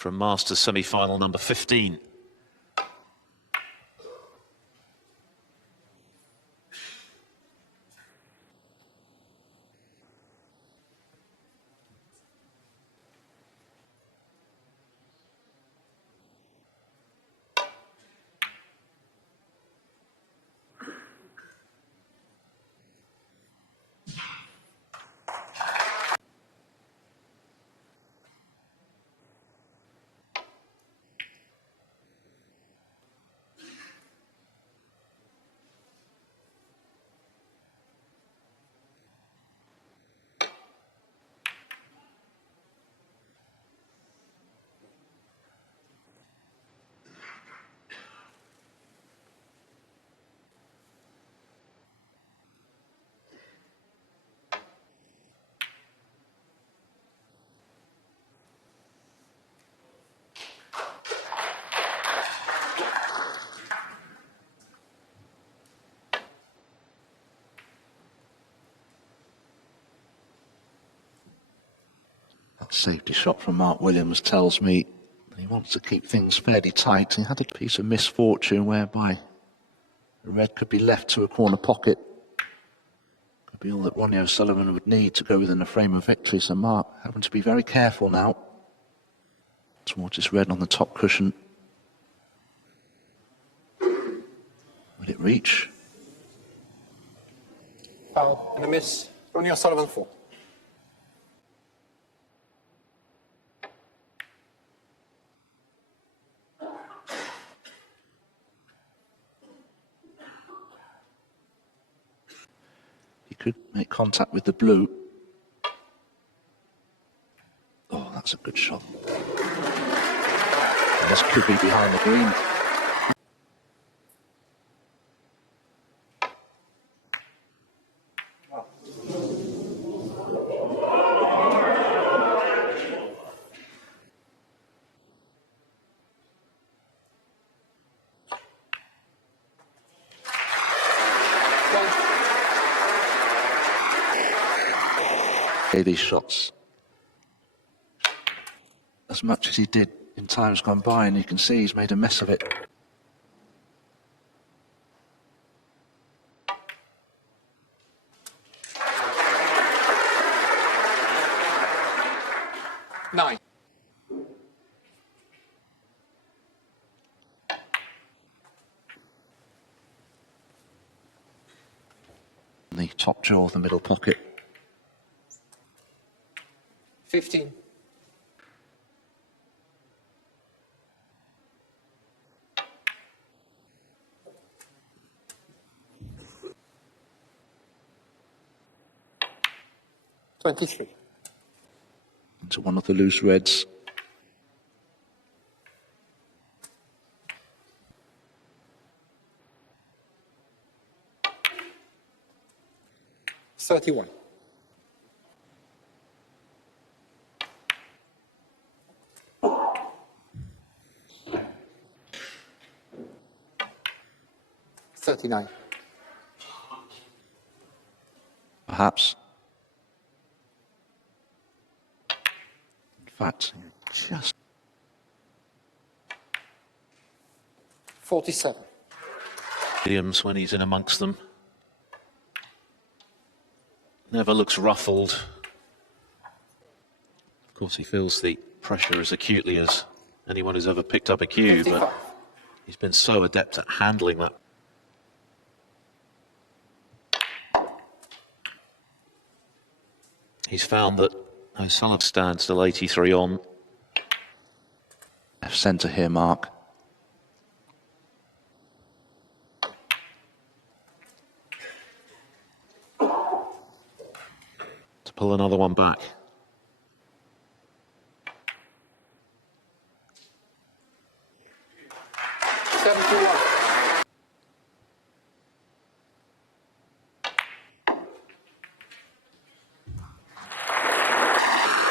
from Masters semi-final number 15. Safety shot from Mark Williams tells me he wants to keep things fairly tight. He had a piece of misfortune whereby the red could be left to a corner pocket. Could be all that Ronnie O'Sullivan would need to go within a frame of victory. So Mark having to be very careful now towards his red on the top cushion. Will it reach? Foul and a miss. Ronnie O'Sullivan 4. He could make contact with the blue. Oh, that's a good shot. And this could be behind the green. These shots as much as he did in times gone by, and you can see he's made a mess of it. Nine. The top jaw of the middle pocket. 15. $23. Into one of the loose reds. $31. $39. Perhaps. In fact, just 47. Williams, when he's in amongst them, never looks ruffled. Of course, he feels the pressure as acutely as anyone who's ever picked up a cue, 55. but he's been so adept at handling that. He's found that O'Sullivan stands still 83 on. left centre here, Mark. To pull another one back.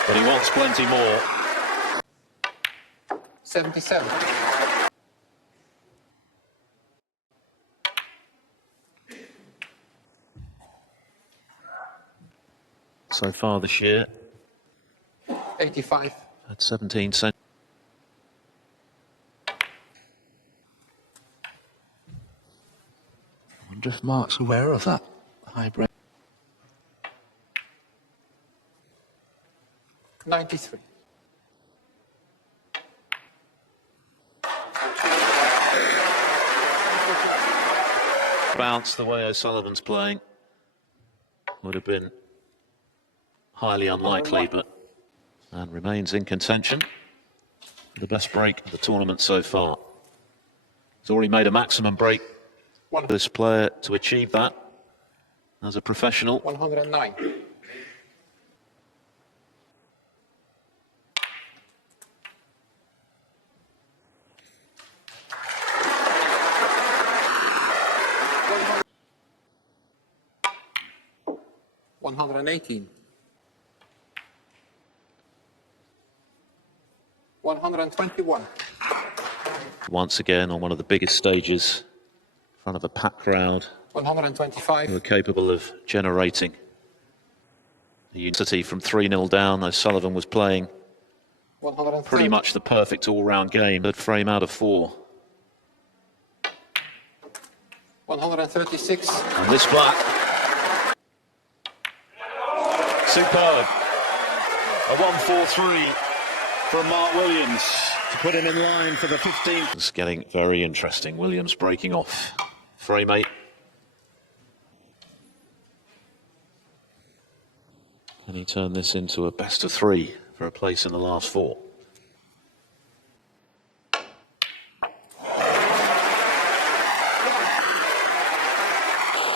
But he wants plenty more. 77. So far this year, 85. had 17 cents. wonder if Mark's aware of that high break. 93. Bounce the way O'Sullivan's playing would have been highly unlikely, but and remains in contention. The best break of the tournament so far. He's already made a maximum break. This player to achieve that as a professional. 109. $118. 121. Once again on one of the biggest stages in front of a packed crowd 125. who are capable of generating the unity from 3-0 down. O'Sullivan was playing 130. pretty much the perfect all-round game. Third frame out of 4. 136. And this black. Superb. A 1-4-3 from Mark Williams to put him in line for the 15th. It's getting very interesting. Williams breaking off. Frame 8. Can he turn this into a best of 3 for a place in the last 4?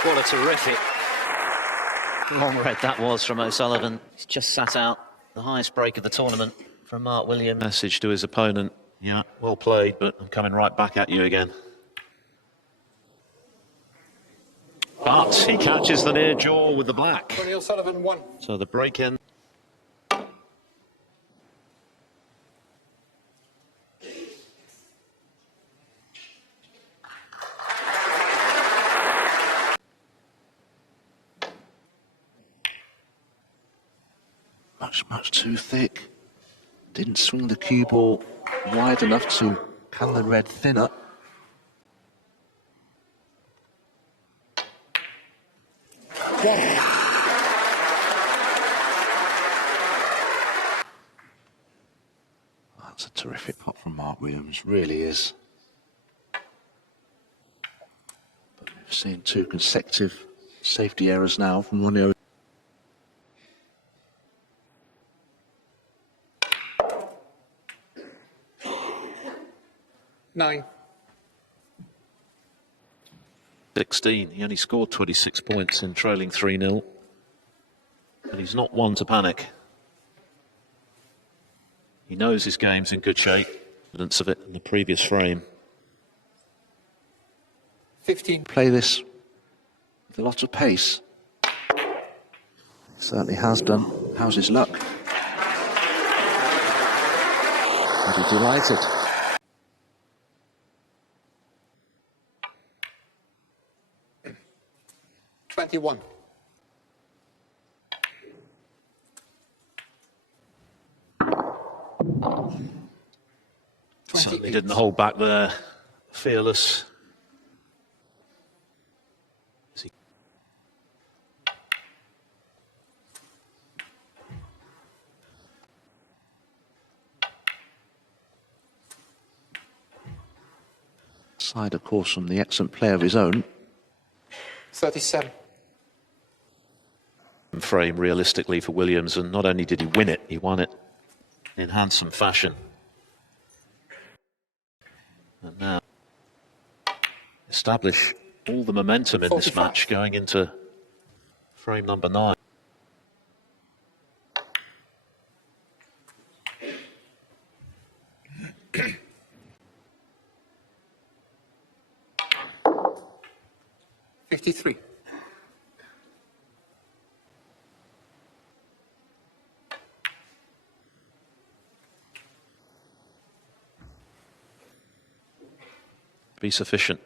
What a terrific long red that was from O'Sullivan. He's just sat out the highest break of the tournament from Mark Williams. Message to his opponent. Yeah, well played, but I'm coming right back at you again. But he catches the near jaw with the black. Tony O'Sullivan 1. So the break in. Much too thick. Didn't swing the cue ball wide enough to can the red thinner. That's a terrific pot from Mark Williams, really is. But we've seen 2 consecutive safety errors now from Ronnie. 9. 16. He only scored 26 points in trailing 3-0. And he's not one to panic. He knows his game's in good shape. Evidence of it in the previous frame. 15. Play this with a lot of pace. Certainly has done. How's his luck? I'd be delighted. $21. Certainly didn't hold back there. Fearless. Side, of course, from the excellent play of his own. 37. Frame realistically for Williams, and not only did he win it, he won it in handsome fashion. And now establish all the momentum in this 45. match going into frame number 9. $53. Be sufficient.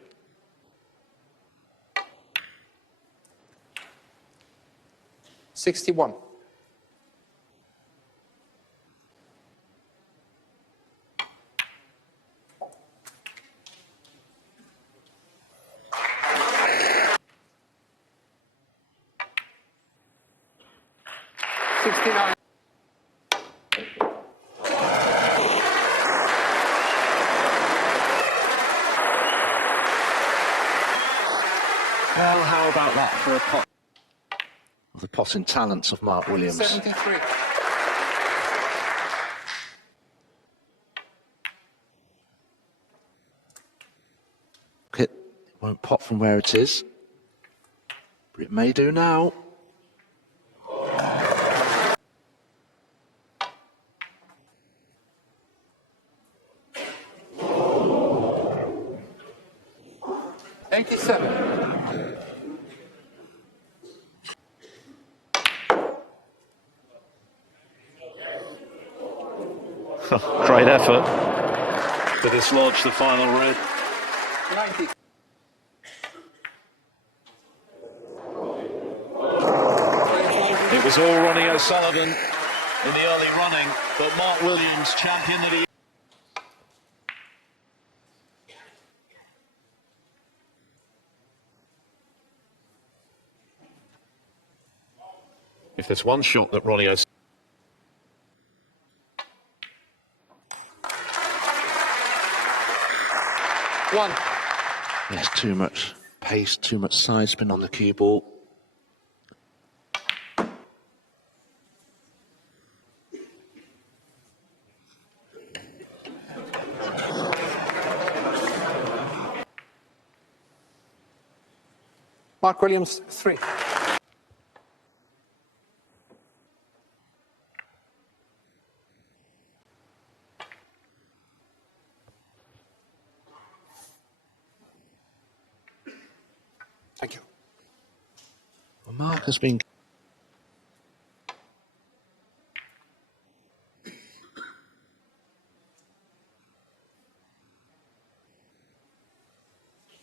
$61. 29. Well, how about that for a pot? The potting talents of Mark Williams. 73. It won't pop from where it is, but it may do now. Great effort to dislodge the final red. 90. It was all Ronnie O'Sullivan in the early running, but Mark Williams, champion that he is. If there's one shot that Ronnie O'Sullivan... One. Yes, too much pace, too much side spin on the cue ball. Mark Williams, 3. Thank you. Well, Mark has been...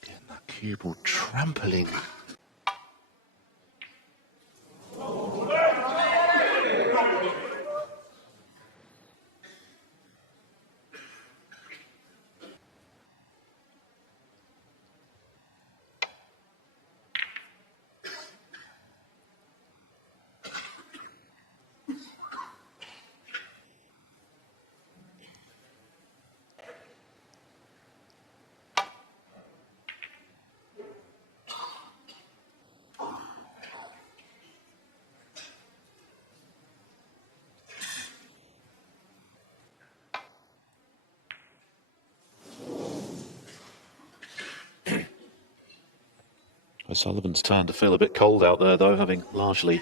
Getting that cue ball trampling. O'Sullivan's starting to feel a bit cold out there, though, having largely...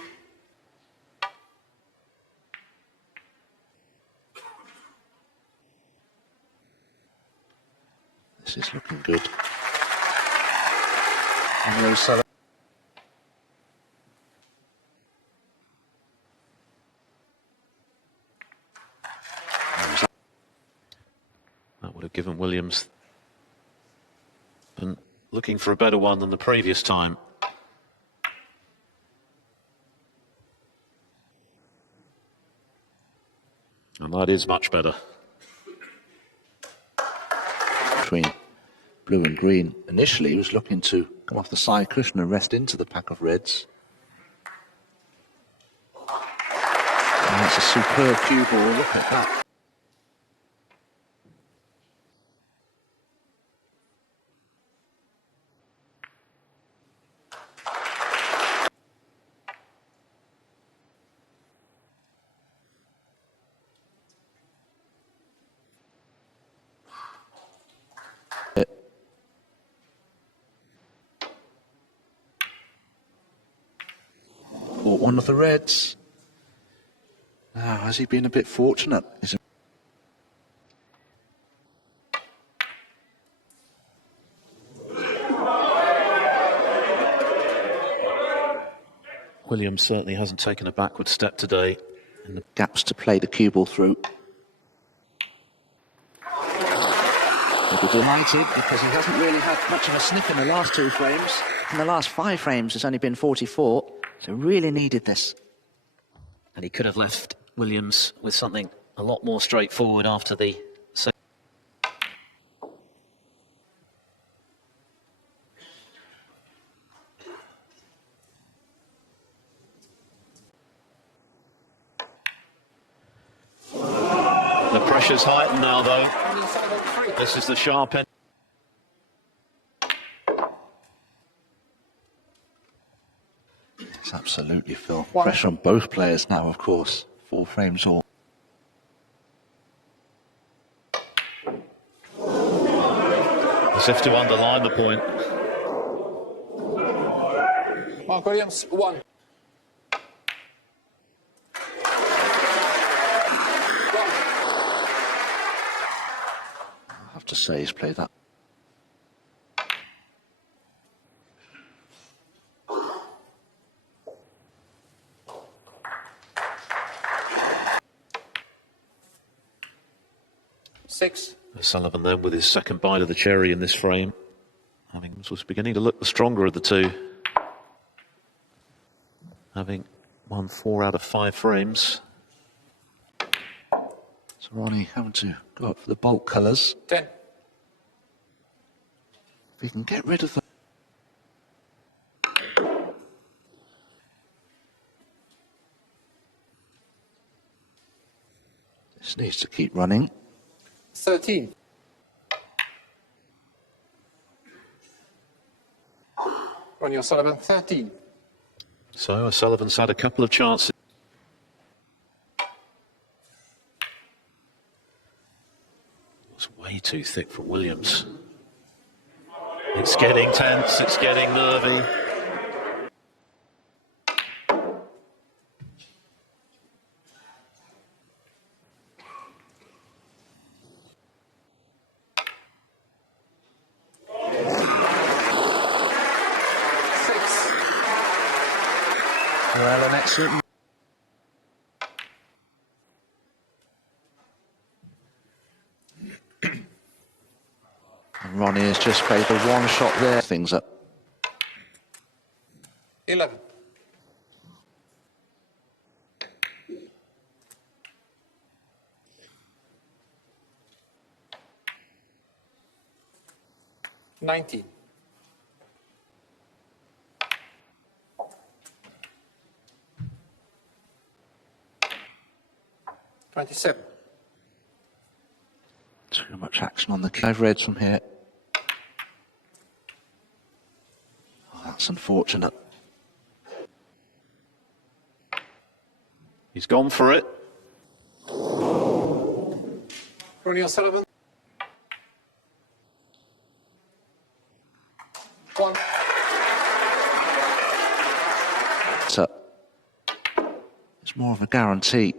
This is looking good. And O'Sullivan. That would have given Williams... and looking for a better one than the previous time. And that is much better. Between blue and green. Initially, he was looking to come off the side cushion and rest into the pack of reds. And that's a superb cue ball. Look at that. Caught one of the reds. Now, has he been a bit fortunate? Is it... Williams certainly hasn't taken a backward step today. And the gaps to play the cue ball through. He'll be delighted because he hasn't really had much of a sniff in the last 2 frames. In the last 5 frames, it's only been 44, so really needed this. And he could have left Williams with something a lot more straightforward after the... pressure's heightened now, though. William Sullivan, 3. This is the sharp end. It's absolutely Phil. One. Pressure on both players now, of course. 4 frames all. As if to underline the point. Mark Williams, 1. I have to say he's played that. Six. Sullivan then with his second bite of the cherry in this frame. Having was beginning to look the stronger of the two. Having won 4 out of 5 frames. So Ronnie having to go up for the bulk colours. 10. If he can get rid of them. This needs to keep running. 13. Ronnie O'Sullivan, 13. So Sullivan's had a couple of chances. It's way too thick for Williams. It's getting tense, it's getting nervy. Well, an excellent. And Ronnie has just played the one shot there. Things up. 11. $19. $27. Too much action on the key. I've read from here. Oh, that's unfortunate. He's gone for it. Ronnie O'Sullivan. 1. So it's more of a guarantee.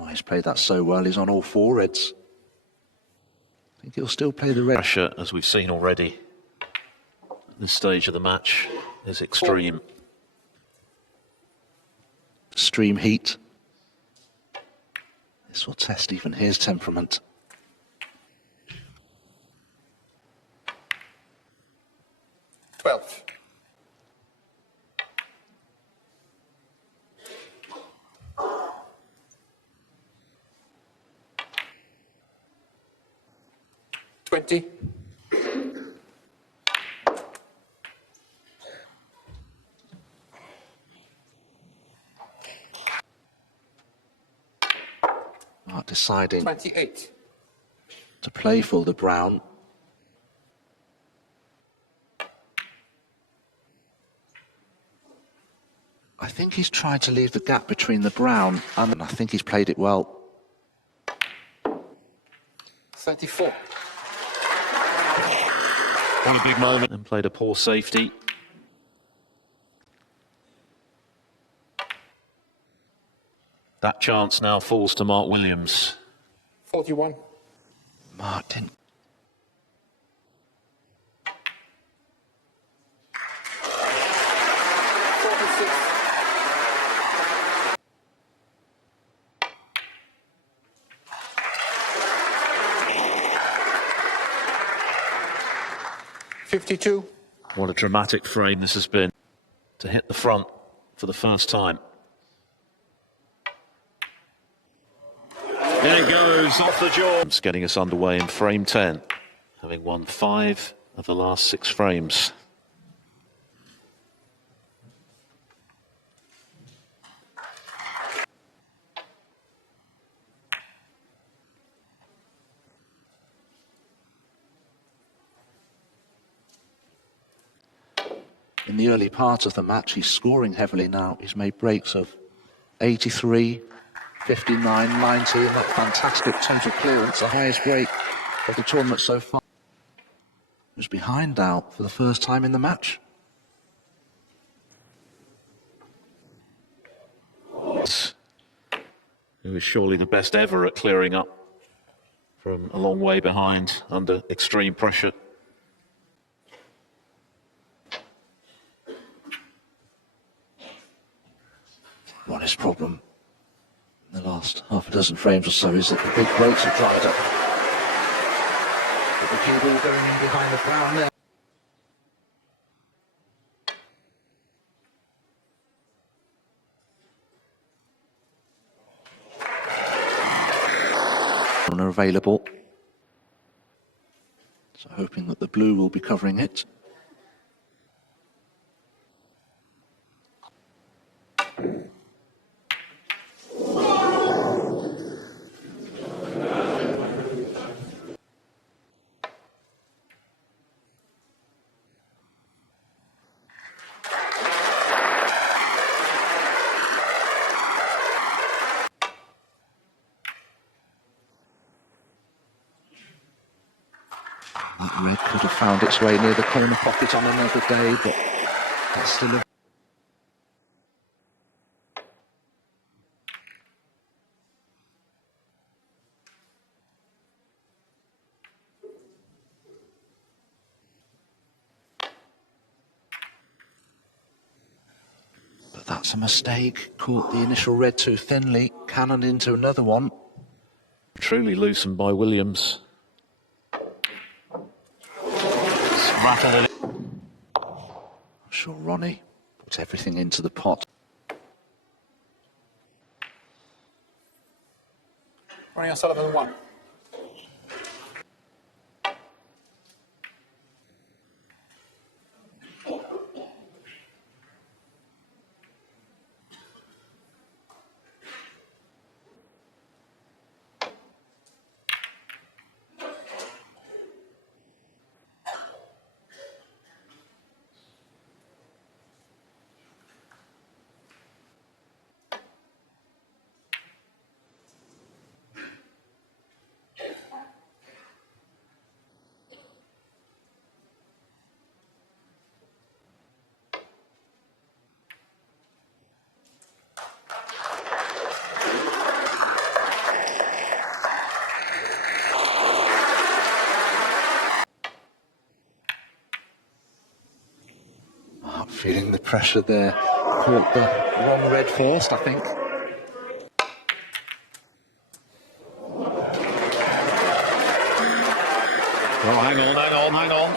Oh, he's played that so well. He's on all 4 reds. I think he'll still play the red. Pressure, as we've seen already, at this stage of the match is extreme. Extreme heat. This will test even his temperament. $12. $20. Not deciding 28. to play for the brown. I think he's tried to leave the gap between the brown and I think he's played it well. 34. What a big moment, and played a poor safety. That chance now falls to Mark Williams. 41. Martin. $52. What a dramatic frame this has been to hit the front for the first time. There it goes, off the jaw. It's getting us underway in frame 10, having won 5 of the last 6 frames. in the early part of the match. He's scoring heavily now. He's made breaks of 83, 59, 90, and that fantastic total clearance, the highest break of the tournament so far. He was behind now for the first time in the match. Who is surely the best ever at clearing up from a long way behind under extreme pressure. Ronnie's problem in the last half a dozen frames or so is that the big breaks are dried up. But the cue ball going in behind the brown there. Are available, so hoping that the blue will be covering it. That red could have found its way near the corner pocket on another day, but that's still a... But that's a mistake. Caught the initial red too thinly, cannoned into another one. Truly loosened by Williams. Rattled it. I'm sure Ronnie puts everything into the pot. Ronnie O'Sullivan 1. Feeling the pressure there. Caught the wrong red first, I think. Oh, hang on.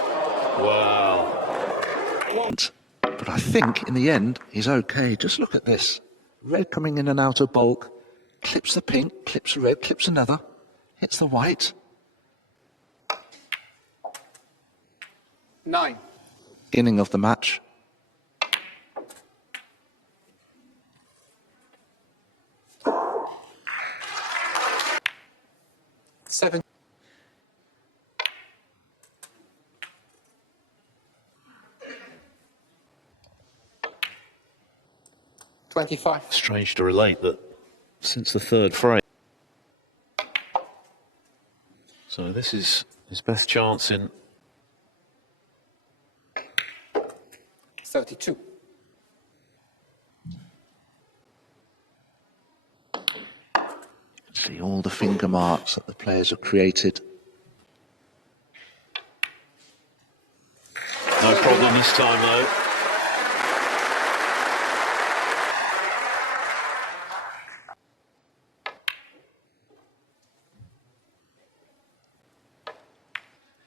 Wow. But I think in the end he's okay. Just look at this. Red coming in and out of bulk. Clips the pink, clips the red, clips another. Hits the white. 9. Beginning of the match. Seven. 25. Strange to relate that since the third frame. So this is his best chance in 32. See all the finger marks that the players have created. no problem this time though.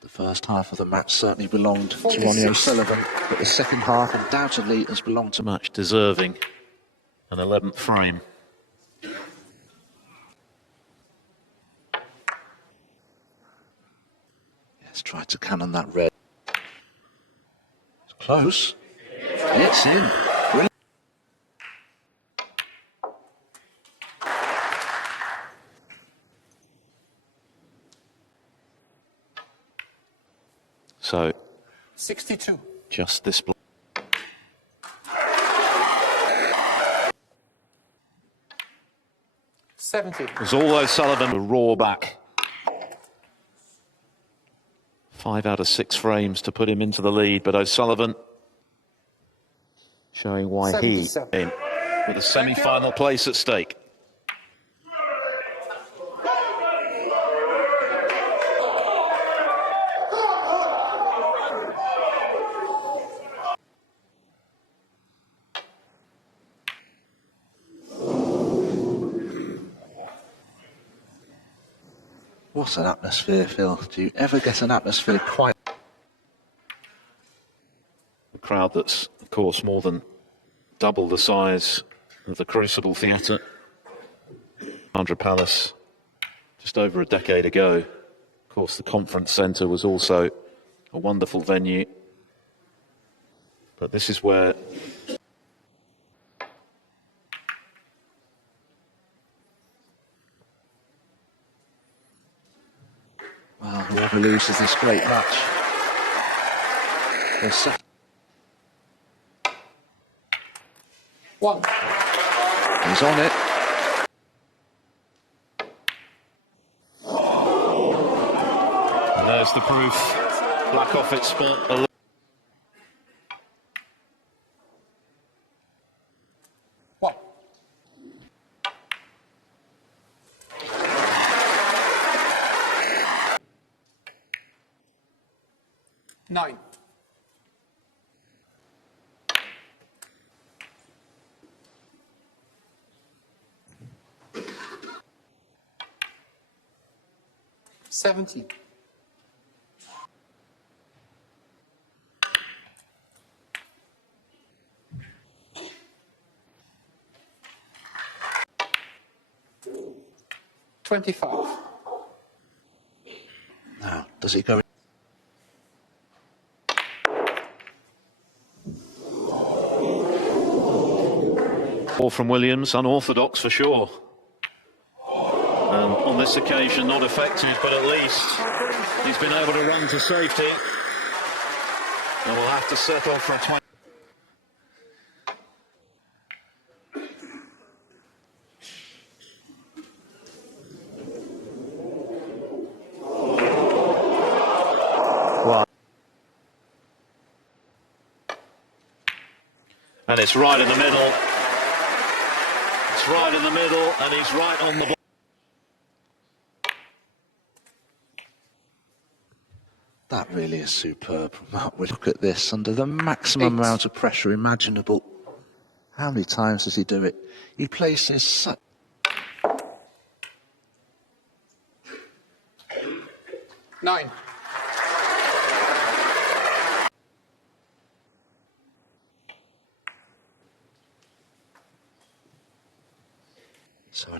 The first half of the match certainly belonged to Ronnie O'Sullivan, but the second half undoubtedly has belonged to... Much deserving an 11th frame. Yes, tried to cannon that red. It's close. It's in. Brilliant. So 62. just this. 70. As although Sullivan will roar back. 5 out of 6 frames to put him into the lead, but O'Sullivan showing why he 77. in with a semi-final place at stake. What's an atmosphere, Phil? Do you ever get an atmosphere quite... A crowd that's, of course, more than double the size of the Crucible Theatre. 100 Palace, just over a decade ago. Of course, the Conference Centre was also a wonderful venue. But this is where... Well, whoever loses this great match. One. He's on it. And there's the proof. Black off its spot. One. Nine. 70. $25. Now, does he go... Ball from Williams, unorthodox for sure. And on this occasion, not effective, but at least he's been able to run to safety. And we'll have to settle for a 20. And it's right in the middle. It's right in the middle, and he's right on the block. That really is superb. Mark, we look at this under the maximum 8. amount of pressure imaginable. How many times does he do it? He places such... 9. So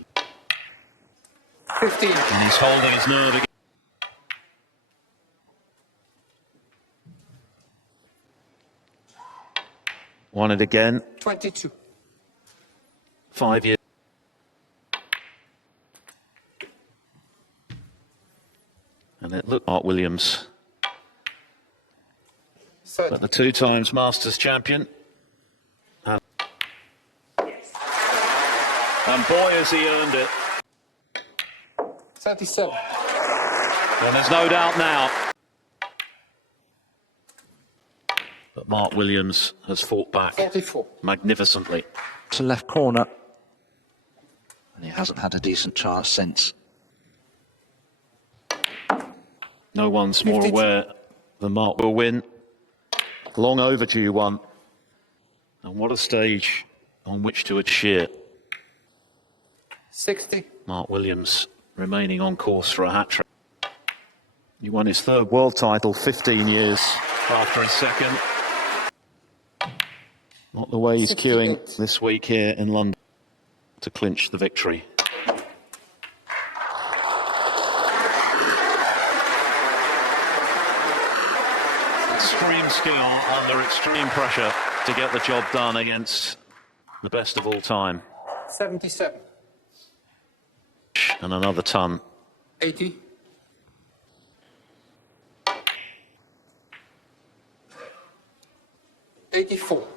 15. And he's holding his nerve again. Won it again. 22. 5 years. And it looked Mark Williams, 30. but the 2 times Masters champion. And boy, has he earned it. 37. And there's no doubt now that Mark Williams has fought back 44. magnificently. to left corner. And he hasn't had a decent chance since. No one's more aware than Mark will win. Long overdue one. And what a stage on which to achieve it. 60. Mark Williams remaining on course for a hat-trick. He won his 3rd world title 15 years after his 2nd. Not the way he's 68. queuing this week here in London to clinch the victory. Extreme skill under extreme pressure to get the job done against the best of all time. 77. And another ton. 80. 84. 100.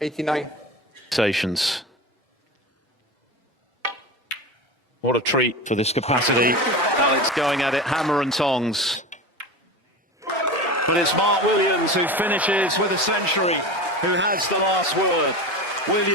89. Stations. What a treat for this capacity. Alex going at it, hammer and tongs. But it's Mark Williams who finishes with a century, who has the last word. Williams.